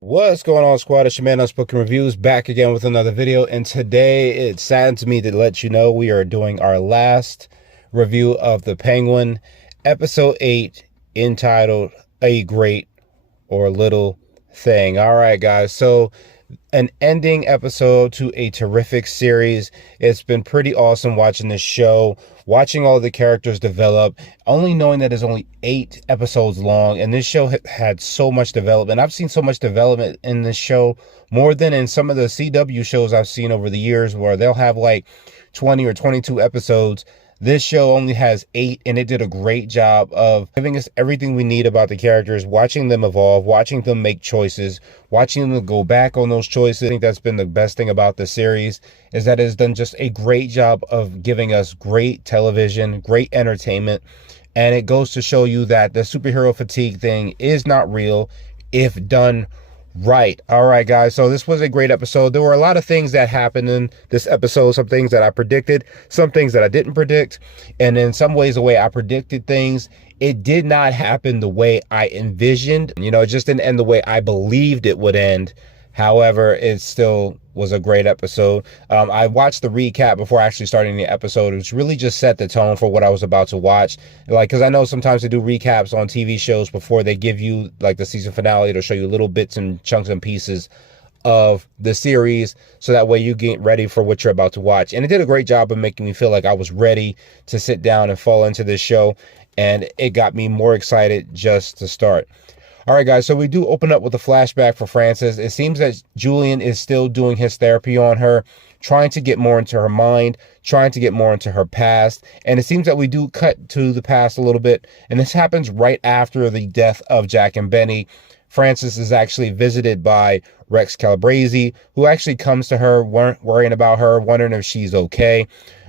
What's going on, squad? It's your man Unspoken Reviews back again with another video, and today it saddens me to let you know we are doing our last review of The Penguin, episode 8, entitled A Great or Little Thing. All right, guys, so an ending episode to a terrific series. It's been pretty awesome watching this show, watching all the characters develop, only knowing that it's only 8 episodes long, and this show had so much development. I've seen so much development in this show, more than in some of the CW shows I've seen over the years, where they'll have like 20 or 22 episodes. This show only has 8, and it did a great job of giving us everything we need about the characters, watching them evolve, watching them make choices, watching them go back on those choices. I think that's been the best thing about the series, is that it's done just a great job of giving us great television, great entertainment, and it goes to show you that the superhero fatigue thing is not real if done right. All right, guys. So this was a great episode. There were a lot of things that happened in this episode, some things that I predicted, some things that I didn't predict. And in some ways, the way I predicted things, it did not happen the way I envisioned. It just didn't end the way I believed it would end. However, it still was a great episode. I watched the recap before actually starting the episode, which really just set the tone for what I was about to watch. Like, because I know sometimes they do recaps on TV shows before they give you like the season finale. It'll show you little bits and chunks and pieces of the series, so that way you get ready for what you're about to watch. And it did a great job of making me feel like I was ready to sit down and fall into this show, and it got me more excited just to start. All right, guys, so we do open up with a flashback for Frances. It seems that Julian is still doing his therapy on her, trying to get more into her mind, trying to get more into her past. And it seems that we do cut to the past a little bit. And this happens right after the death of Jack and Benny. Frances is actually visited by Rex Calabrese, who actually comes to her, worrying about her, wondering if she's okay.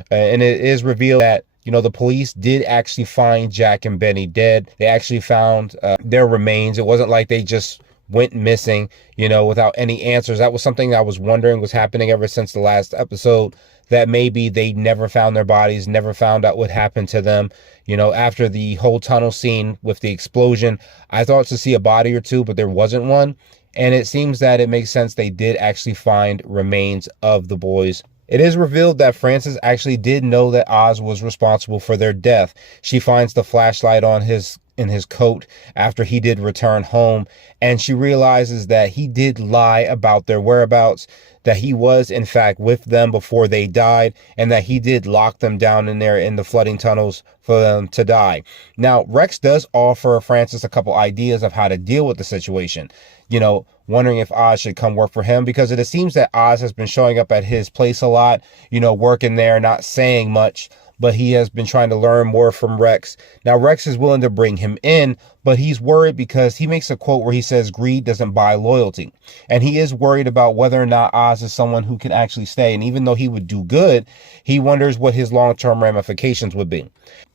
And it is revealed that the police did actually find Jack and Benny dead. They actually found their remains. It wasn't like they just went missing, without any answers. That was something I was wondering was happening ever since the last episode, that maybe they never found their bodies, never found out what happened to them. After the whole tunnel scene with the explosion, I thought to see a body or two, but there wasn't one. And it seems that it makes sense they did actually find remains of the boys. It is revealed that Frances actually did know that Oz was responsible for their death. She finds the flashlight in his coat after he did return home, and she realizes that he did lie about their whereabouts, that he was in fact with them before they died, and that he did lock them down in there in the flooding tunnels for them to die. Now, Rex does offer Frances a couple ideas of how to deal with the situation, wondering if Oz should come work for him, because it seems that Oz has been showing up at his place a lot, working there, not saying much, but he has been trying to learn more from Rex. Now, Rex is willing to bring him in, but he's worried because he makes a quote where he says greed doesn't buy loyalty. And he is worried about whether or not Oz is someone who can actually stay. And even though he would do good, he wonders what his long-term ramifications would be.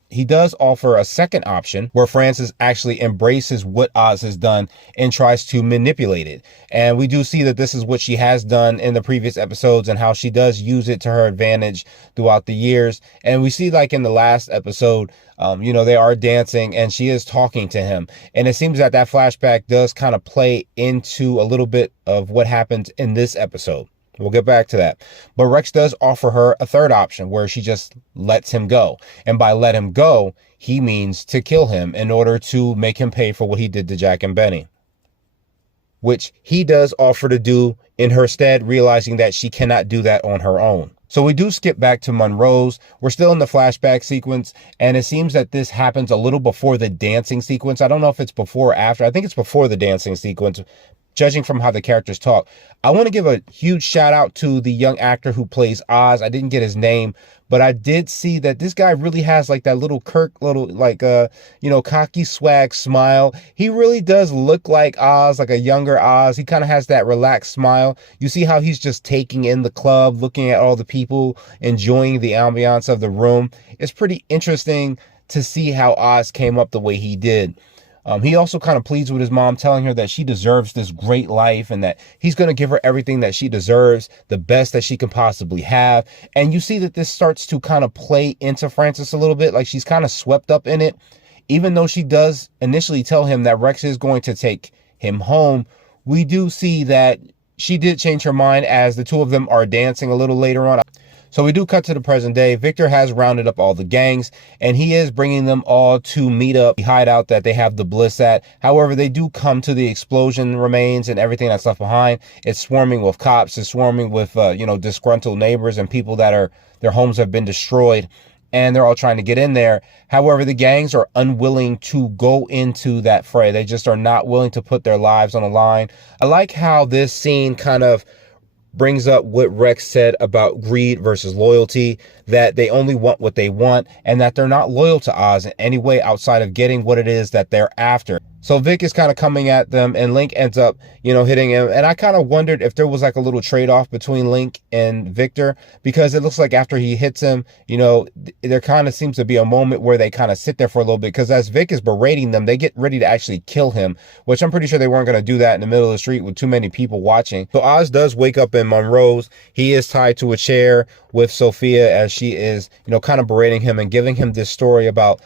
He does offer a second option where Frances actually embraces what Oz has done and tries to manipulate it. And we do see that this is what she has done in the previous episodes, and how she does use it to her advantage throughout the years. And we see, like in the last episode, they are dancing and she is talking to him. And it seems that that flashback does kind of play into a little bit of what happens in this episode. We'll get back to that. But Rex does offer her a third option where she just lets him go. And by let him go, he means to kill him in order to make him pay for what he did to Jack and Benny, which he does offer to do in her stead, realizing that she cannot do that on her own. So we do skip back to Monroe's. We're still in the flashback sequence, and it seems that this happens a little before the dancing sequence. I don't know if it's before or after. I think it's before the dancing sequence, judging from how the characters talk. I want to give a huge shout out to the young actor who plays Oz. I didn't get his name, but I did see that this guy really has like that little cocky swag smile. He really does look like Oz, like a younger Oz. He kind of has that relaxed smile. You see how he's just taking in the club, looking at all the people, enjoying the ambiance of the room. It's pretty interesting to see how Oz came up the way he did. He also kind of pleads with his mom, telling her that she deserves this great life and that he's going to give her everything that she deserves, the best that she can possibly have. And you see that this starts to kind of play into Frances a little bit, like she's kind of swept up in it, even though she does initially tell him that Rex is going to take him home we do see that she did change her mind as the two of them are dancing a little later on. So we do cut to the present day. Victor has rounded up all the gangs, and he is bringing them all to meet up the hideout that they have the Bliss at. However, they do come to the explosion remains and everything that's left behind. It's swarming with cops. It's swarming with, disgruntled neighbors and people that their homes have been destroyed, and they're all trying to get in there. However, the gangs are unwilling to go into that fray. They just are not willing to put their lives on the line. I like how this scene kind of brings up what Rex said about greed versus loyalty, that they only want what they want and that they're not loyal to Oz in any way outside of getting what it is that they're after. So Vic is kind of coming at them, and Link ends up, hitting him. And I kind of wondered if there was like a little trade-off between Link and Victor, because it looks like after he hits him, there kind of seems to be a moment where they kind of sit there for a little bit, because as Vic is berating them, they get ready to actually kill him, which I'm pretty sure they weren't going to do that in the middle of the street with too many people watching. So Oz does wake up in Monroe's. He is tied to a chair with Sophia as she is, kind of berating him and giving him this story about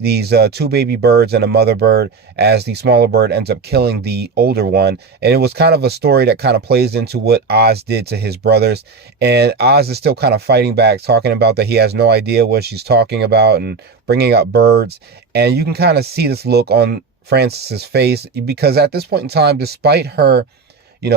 these two baby birds and a mother bird, as the smaller bird ends up killing the older one. And it was kind of a story that kind of plays into what Oz did to his brothers. And Oz is still kind of fighting back, talking about that he has no idea what she's talking about and bringing up birds. And you can kind of see this look on Frances's face, because at this point in time, despite her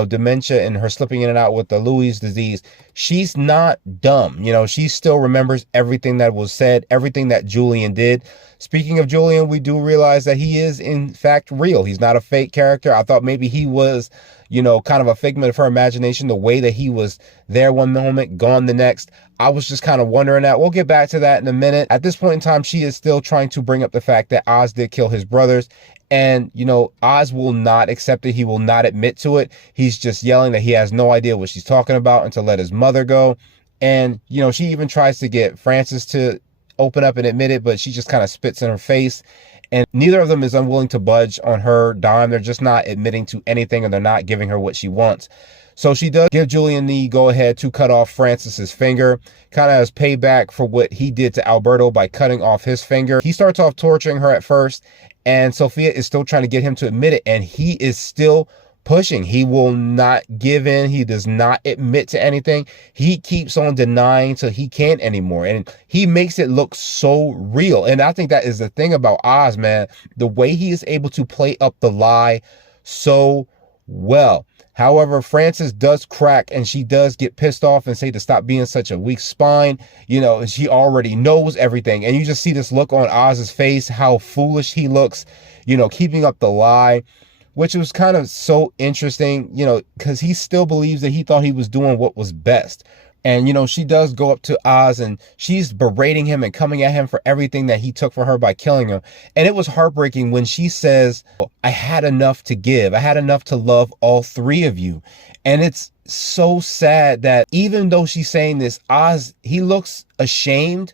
dementia and her slipping in and out with the Louis disease, she's not dumb. She still remembers everything that was said, everything that Julian did. Speaking of Julian, we do realize that he is in fact real. He's not a fake character. I thought maybe he was, kind of a figment of her imagination, the way that he was there one moment, gone the next. I was just kind of wondering that. We'll get back to that in a minute. At this point in time, she is still trying to bring up the fact that Oz did kill his brothers. And, Oz will not accept it. He will not admit to it. He's just yelling that he has no idea what she's talking about and to let his mother go. And, she even tries to get Frances to open up and admit it, but she just kind of spits in her face. And neither of them is unwilling to budge on her dime. They're just not admitting to anything, and they're not giving her what she wants. So she does give Julian the go-ahead to cut off Frances's finger, kind of as payback for what he did to Alberto by cutting off his finger. He starts off torturing her at first, and Sophia is still trying to get him to admit it, and he is still pushing. He will not give in. He does not admit to anything. He keeps on denying till he can't anymore, and he makes it look so real. And I think that is the thing about Oz, man, the way he is able to play up the lie so well. However, Frances does crack, and she does get pissed off and say to stop being such a weak spine. She already knows everything. And you just see this look on Oz's face, how foolish he looks, keeping up the lie, which was kind of so interesting, because he still believes that he thought he was doing what was best. And, she does go up to Oz, and she's berating him and coming at him for everything that he took for her by killing him. And it was heartbreaking when she says, I had enough to give. I had enough to love all three of you. And it's so sad that even though she's saying this, Oz, he looks ashamed,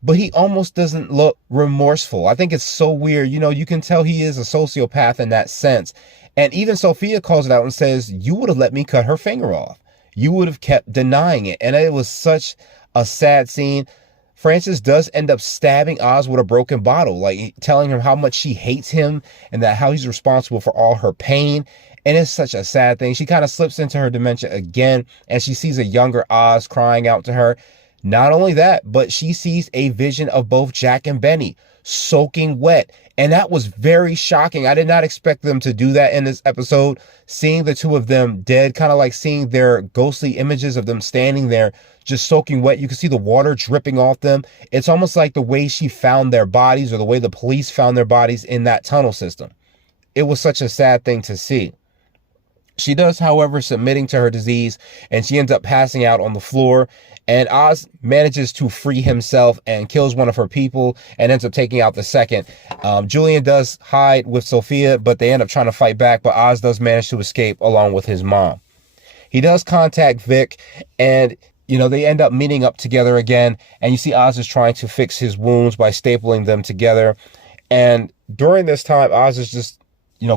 but he almost doesn't look remorseful. I think it's so weird. You can tell he is a sociopath in that sense. And even Sophia calls it out and says, you would have let me cut her finger off. You would have kept denying it. And it was such a sad scene. Frances does end up stabbing Oz with a broken bottle, like telling him how much she hates him and that how he's responsible for all her pain. And it's such a sad thing. She kind of slips into her dementia again, and she sees a younger Oz crying out to her. Not only that, but she sees a vision of both Jack and Benny soaking wet. And that was very shocking. I did not expect them to do that in this episode. Seeing the two of them dead, kind of like seeing their ghostly images of them standing there, just soaking wet. You can see the water dripping off them. It's almost like the way she found their bodies, or the way the police found their bodies in that tunnel system. It was such a sad thing to see. She does, however, submitting to her disease, and she ends up passing out on the floor. And Oz manages to free himself and kills one of her people and ends up taking out the second. Julian does hide with Sophia, but they end up trying to fight back. But Oz does manage to escape along with his mom. He does contact Vic, and they end up meeting up together again. And you see Oz is trying to fix his wounds by stapling them together. And during this time, Oz is just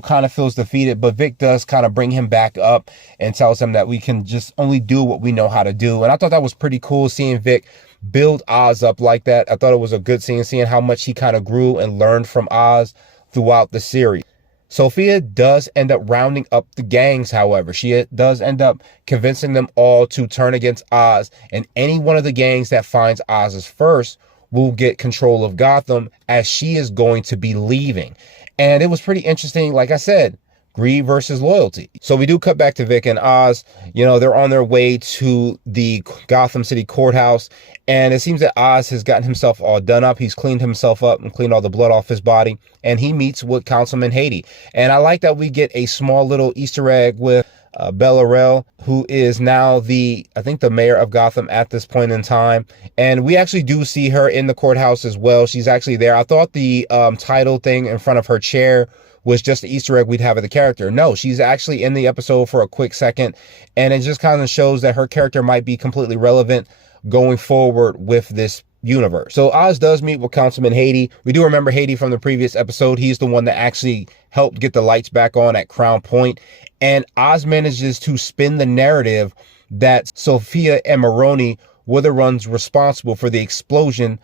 kind of feels defeated, but Vic does kind of bring him back up and tells him that we can just only do what we know how to do. And I thought that was pretty cool, seeing Vic build Oz up like that. I thought it was a good scene, seeing how much he kind of grew and learned from Oz throughout the series. Sophia does end up rounding up the gangs, however. She does end up convincing them all to turn against Oz, and any one of the gangs that finds Oz's first will get control of Gotham, as she is going to be leaving. And it was pretty interesting, like I said, greed versus loyalty. So we do cut back to Vic and Oz. You know, they're on their way to the Gotham City courthouse, and it seems that Oz has gotten himself all done up. He's cleaned himself up and cleaned all the blood off his body, and he meets with Councilman Haiti. And I like that we get a small little Easter egg with Bel-Rel, who is now I think the mayor of Gotham at this point in time. And we actually do see her in the courthouse as well. She's actually there. I thought the title thing in front of her chair was just the Easter egg we'd have of the character. No, she's actually in the episode for a quick second, and it just kind of shows that her character might be completely relevant going forward with this universe. So Oz does meet with Councilman Haiti. We do remember Haiti from the previous episode. He's the one that actually helped get the lights back on at Crown Point, and Oz manages to spin the narrative that Sophia and Maroni were the ones responsible for the explosion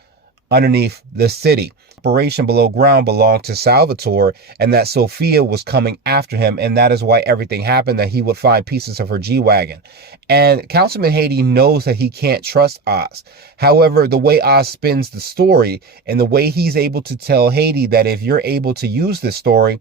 underneath the city. Operation Below Ground belonged to Salvatore, and that Sophia was coming after him, and that is why everything happened, that he would find pieces of her G-Wagon. And Councilman Haiti knows that he can't trust Oz. However, the way Oz spins the story, and the way he's able to tell Haiti that if you're able to use this story,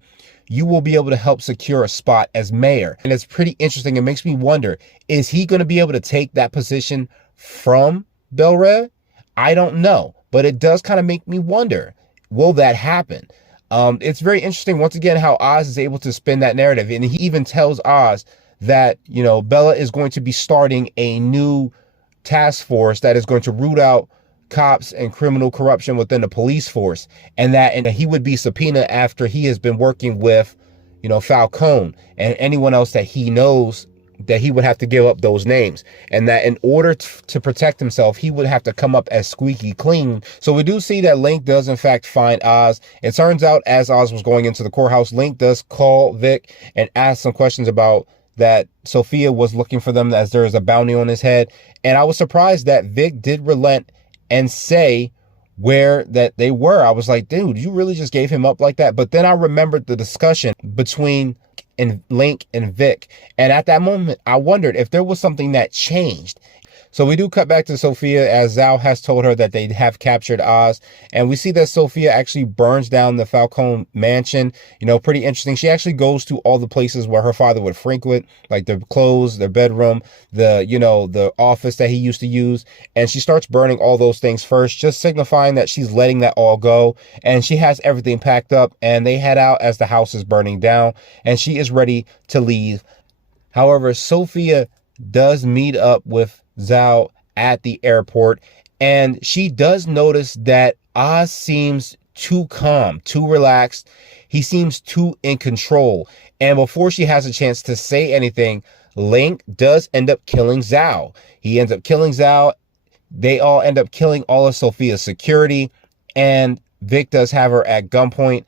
you will be able to help secure a spot as mayor. And it's pretty interesting. It makes me wonder, is he going to be able to take that position from Bel-Rel? I don't know, but it does kind of make me wonder, will that happen? It's very interesting, once again, how Oz is able to spin that narrative. And he even tells Oz that, you know, Bella is going to be starting a new task force that is going to root out cops and criminal corruption within the police force. And that he would be subpoenaed after he has been working with, you know, Falcone and anyone else that he knows, that he would have to give up those names, and that in order to protect himself, he would have to come up as squeaky clean. So we do see that Link does in fact find Oz. It turns out as Oz was going into the courthouse, Link does call Vic and ask some questions about that Sophia was looking for them, as there is a bounty on his head. And I was surprised that Vic did relent and say where that they were. I was like, dude, you really just gave him up like that? But then I remembered the discussion between Link and Vic, and at that moment I wondered if there was something that changed. So we do cut back to Sophia, as Zao has told her that they have captured Oz, and we see that Sophia actually burns down the Falcone mansion. You know, pretty interesting. She actually goes to all the places where her father would frequent, like their clothes, their bedroom, the office that he used to use, and she starts burning all those things first, just signifying that she's letting that all go. And she has everything packed up, and they head out as the house is burning down, and she is ready to leave. However, Sophia does meet up with Zao at the airport, and she does notice that Oz seems too calm, too relaxed. He seems too in control. And before she has a chance to say anything, Link does end up killing Zao. He ends up killing Zao. They all end up killing all of Sophia's security, and Vic does have her at gunpoint.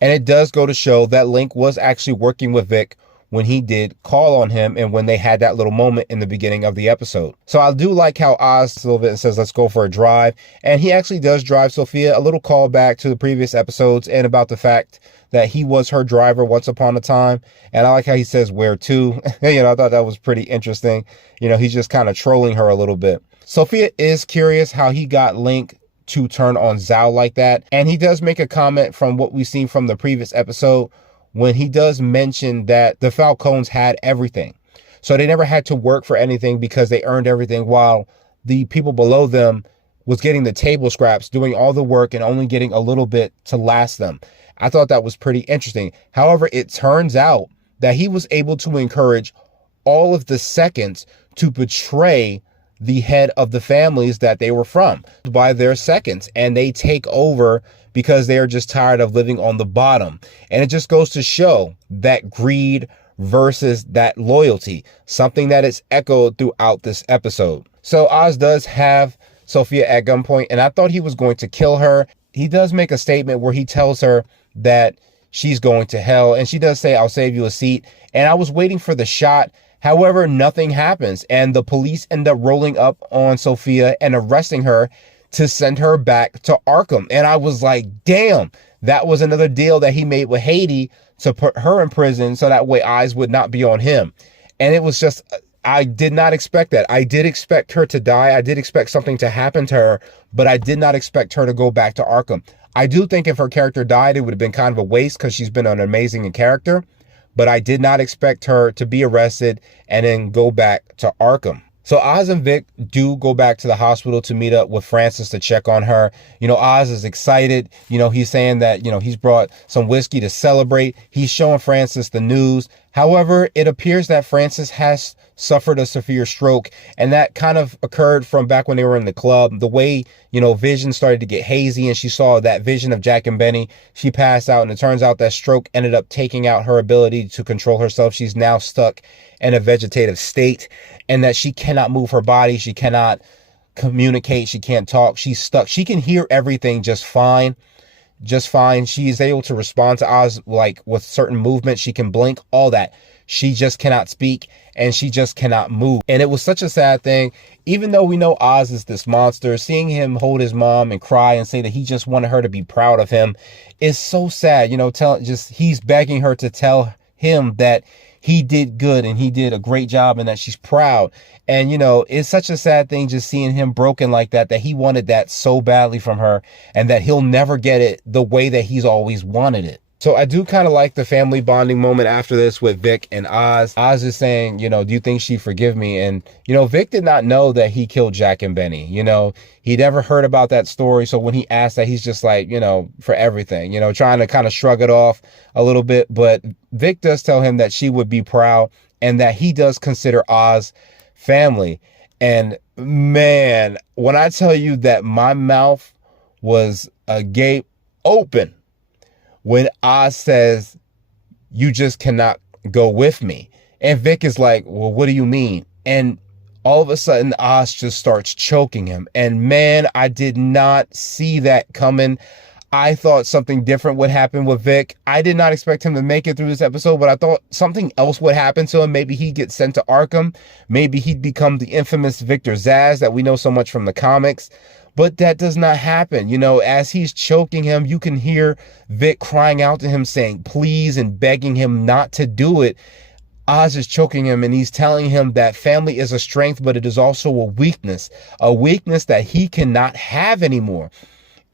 And it does go to show that Link was actually working with Vic when he did call on him, and when they had that little moment in the beginning of the episode. So I do like how Oz a little bit says, let's go for a drive. And he actually does drive Sophia. A little callback to the previous episodes and about the fact that he was her driver once upon a time. And I like how he says, where to? You know, I thought that was pretty interesting. You know, he's just kind of trolling her a little bit. Sophia is curious how he got Link to turn on Zao like that. And he does make a comment from what we've seen from the previous episode, when he does mention that the Falcones had everything. So they never had to work for anything because they earned everything, while the people below them was getting the table scraps, doing all the work and only getting a little bit to last them. I thought that was pretty interesting. However, it turns out that he was able to encourage all of the seconds to betray the head of the families that they were from by their seconds, and they take over because they are just tired of living on the bottom. And it just goes to show that greed versus that loyalty, something that is echoed throughout this episode. So Oz does have Sophia at gunpoint, and I thought he was going to kill her. He does make a statement where he tells her that she's going to hell, and she does say, I'll save you a seat. And I was waiting for the shot. However, nothing happens, and the police end up rolling up on Sophia and arresting her to send her back to Arkham. And I was like, damn, that was another deal that he made with Haiti to put her in prison so that way eyes would not be on him. And it was just, I did not expect that. I did expect her to die. I did expect something to happen to her, but I did not expect her to go back to Arkham. I do think if her character died, it would have been kind of a waste because she's been an amazing character, but I did not expect her to be arrested and then go back to Arkham. So Oz and Vic do go back to the hospital to meet up with Francis to check on her. You know, Oz is excited. You know, he's saying that, you know, he's brought some whiskey to celebrate. He's showing Francis the news. However, it appears that Francis has suffered a severe stroke, and that kind of occurred from back when they were in the club. The way, you know, vision started to get hazy and she saw that vision of Jack and Benny, she passed out, and it turns out that stroke ended up taking out her ability to control herself. She's now stuck in a vegetative state, and that she cannot move her body. She cannot communicate. She can't talk. She's stuck. She can hear everything just fine. Just fine. She is able to respond to Oz like with certain movements. She can blink, all that. She just cannot speak, and she just cannot move. And it was such a sad thing. Even though we know Oz is this monster, seeing him hold his mom and cry and say that he just wanted her to be proud of him is so sad. You know, he's begging her to tell him that he did good and he did a great job and that she's proud. And, you know, it's such a sad thing just seeing him broken like that, that he wanted that so badly from her and that he'll never get it the way that he's always wanted it. So I do kind of like the family bonding moment after this with Vic and Oz. Oz is saying, you know, do you think she'd forgive me? And, you know, Vic did not know that he killed Jack and Benny. You know, he never heard about that story. So when he asked that, he's just like, you know, for everything, you know, trying to kind of shrug it off a little bit. But Vic does tell him that she would be proud and that he does consider Oz family. And man, when I tell you that my mouth was agape open when Oz says, you just cannot go with me. And Vic is like, well, what do you mean? And all of a sudden, Oz just starts choking him. And man, I did not see that coming. I thought something different would happen with Vic. I did not expect him to make it through this episode, but I thought something else would happen to him. Maybe he'd get sent to Arkham. Maybe he'd become the infamous Victor Zsasz that we know so much from the comics. But that does not happen. You know, as he's choking him, you can hear Vic crying out to him saying, please, and begging him not to do it. Oz is choking him and he's telling him that family is a strength, but it is also a weakness that he cannot have anymore.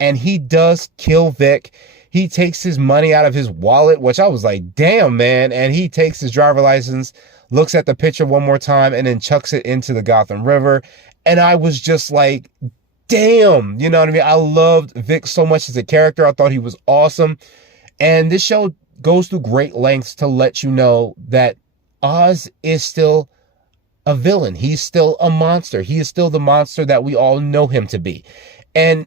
And he does kill Vic. He takes his money out of his wallet, which I was like, damn, man. And he takes his driver license, looks at the picture one more time, and then chucks it into the Gotham River. And I was just like, damn, you know what I mean? I loved Vic so much as a character. I thought he was awesome. And this show goes through great lengths to let you know that Oz is still a villain. He's still a monster. He is still the monster that we all know him to be. And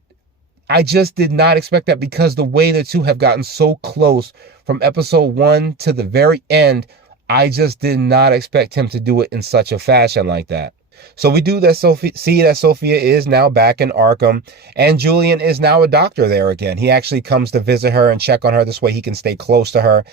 I just did not expect that, because the way the two have gotten so close from episode 1 to the very end, I just did not expect him to do it in such a fashion like that. So we do see that Sophia is now back in Arkham, and Julian is now a doctor there again. He actually comes to visit her and check on her. This way he can stay close to her.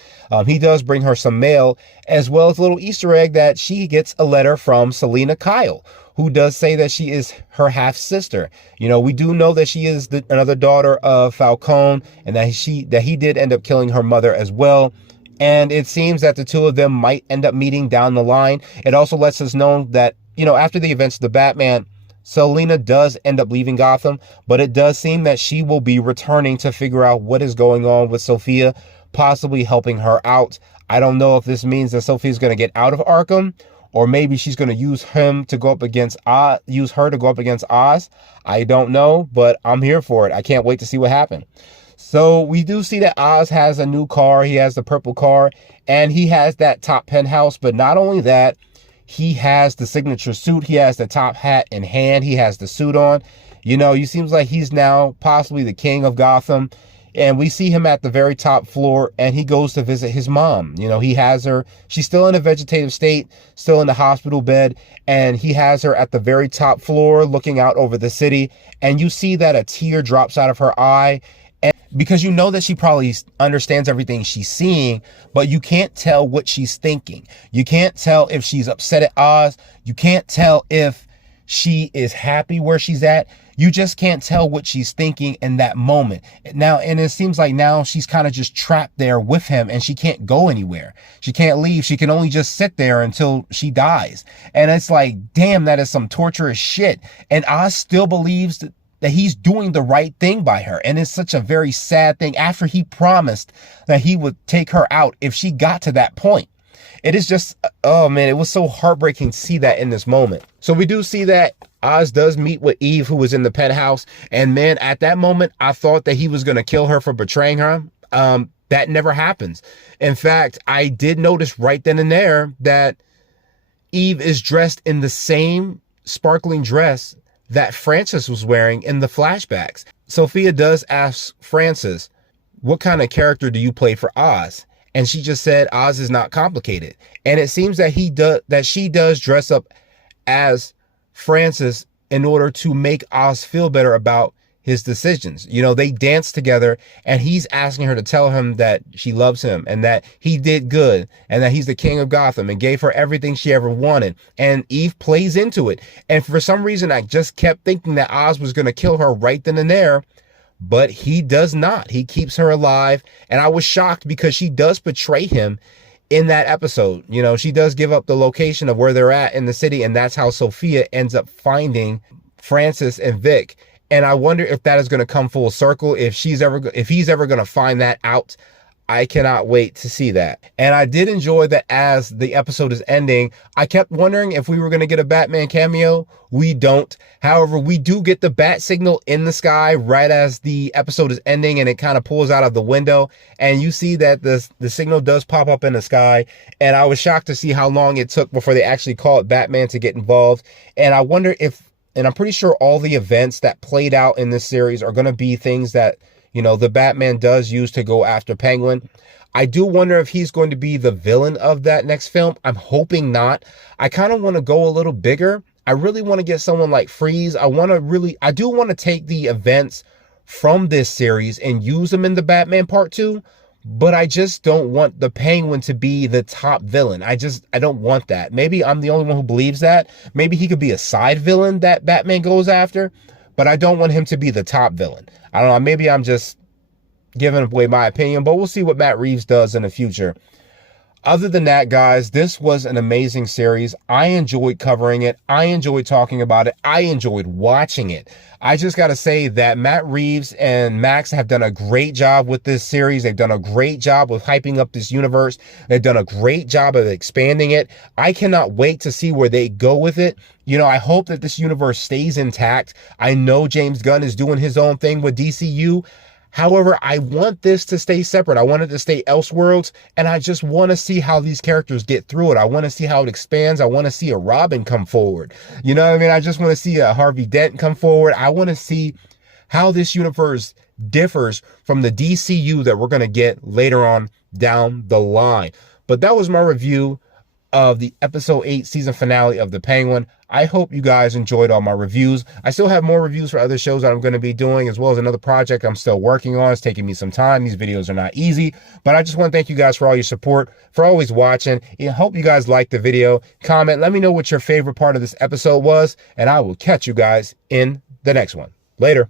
He does bring her some mail, as well as a little Easter egg that she gets a letter from Selina Kyle, who does say that she is her half-sister. You know, we do know that she is another daughter of Falcone, and that he did end up killing her mother as well. And it seems that the two of them might end up meeting down the line. It also lets us know that, you know, after the events of the Batman, Selina does end up leaving Gotham, but it does seem that she will be returning to figure out what is going on with Sophia, possibly helping her out. I don't know if this means that Sophia's going to get out of Arkham, or maybe she's going to use her to go up against Oz. I don't know, but I'm here for it. I can't wait to see what happens. So we do see that Oz has a new car. He has the purple car, and he has that top penthouse. But not only that, he has the signature suit. He has the top hat in hand. He has the suit on. You know, it seems like he's now possibly the king of Gotham. And we see him at the very top floor, and he goes to visit his mom. You know, he has her. She's still in a vegetative state, still in the hospital bed, and he has her at the very top floor looking out over the city. And you see that a tear drops out of her eye, and because you know that she probably understands everything she's seeing, but you can't tell what she's thinking. You can't tell if she's upset at Oz. You can't tell if she is happy where she's at. You just can't tell what she's thinking in that moment. Now, and it seems like now she's kind of just trapped there with him and she can't go anywhere. She can't leave. She can only just sit there until she dies. And it's like, damn, that is some torturous shit. And Oz still believes that he's doing the right thing by her. And it's such a very sad thing after he promised that he would take her out if she got to that point. It is just, oh man, it was so heartbreaking to see that in this moment. So we do see that Oz does meet with Eve, who was in the penthouse. And man, at that moment, I thought that he was going to kill her for betraying her. That never happens. In fact, I did notice right then and there that Eve is dressed in the same sparkling dress that Francis was wearing in the flashbacks. Sophia does ask Francis, what kind of character do you play for Oz? And she just said, Oz is not complicated. And it seems that she does dress up as Francis in order to make Oz feel better about his decisions. You know, they dance together and he's asking her to tell him that she loves him and that he did good and that he's the king of Gotham and gave her everything she ever wanted. And Eve plays into it. And for some reason, I just kept thinking that Oz was going to kill her right then and there. But he does not. He keeps her alive. And I was shocked because she does betray him in that episode. You know, she does give up the location of where they're at in the city. And that's how Sophia ends up finding Francis and Vic. And I wonder if that is going to come full circle, if he's ever going to find that out. I cannot wait to see that. And I did enjoy that as the episode is ending, I kept wondering if we were going to get a Batman cameo. We don't. However, we do get the bat signal in the sky right as the episode is ending, and it kind of pulls out of the window. And you see that the signal does pop up in the sky. And I was shocked to see how long it took before they actually called Batman to get involved. And I wonder if, and I'm pretty sure all the events that played out in this series are going to be things that, you know, the Batman does use to go after Penguin. I do wonder if he's going to be the villain of that next film. I'm hoping not. I kind of want to go a little bigger. I really want to get someone like Freeze. I do want to take the events from this series and use them in the Batman Part 2. But I just don't want the Penguin to be the top villain. I don't want that. Maybe I'm the only one who believes that. Maybe he could be a side villain that Batman goes after. But I don't want him to be the top villain. I don't know. Maybe I'm just giving away my opinion, but we'll see what Matt Reeves does in the future. Other than that, guys, this was an amazing series. I enjoyed covering it. I enjoyed talking about it. I enjoyed watching it. I just got to say that Matt Reeves and Max have done a great job with this series. They've done a great job with hyping up this universe. They've done a great job of expanding it. I cannot wait to see where they go with it. You know, I hope that this universe stays intact. I know James Gunn is doing his own thing with DCU. However, I want this to stay separate. I want it to stay Elseworlds, and I just want to see how these characters get through it. I want to see how it expands. I want to see a Robin come forward. You know what I mean? I just want to see a Harvey Dent come forward. I want to see how this universe differs from the DCU that we're going to get later on down the line. But that was my review of the episode 8 season finale of The Penguin. I hope you guys enjoyed all my reviews. I still have more reviews for other shows that I'm going to be doing, as well as another project I'm still working on. It's taking me some time. These videos are not easy, but I just want to thank you guys for all your support, for always watching. I hope you guys liked the video. Comment, let me know what your favorite part of this episode was, and I will catch you guys in the next one. Later.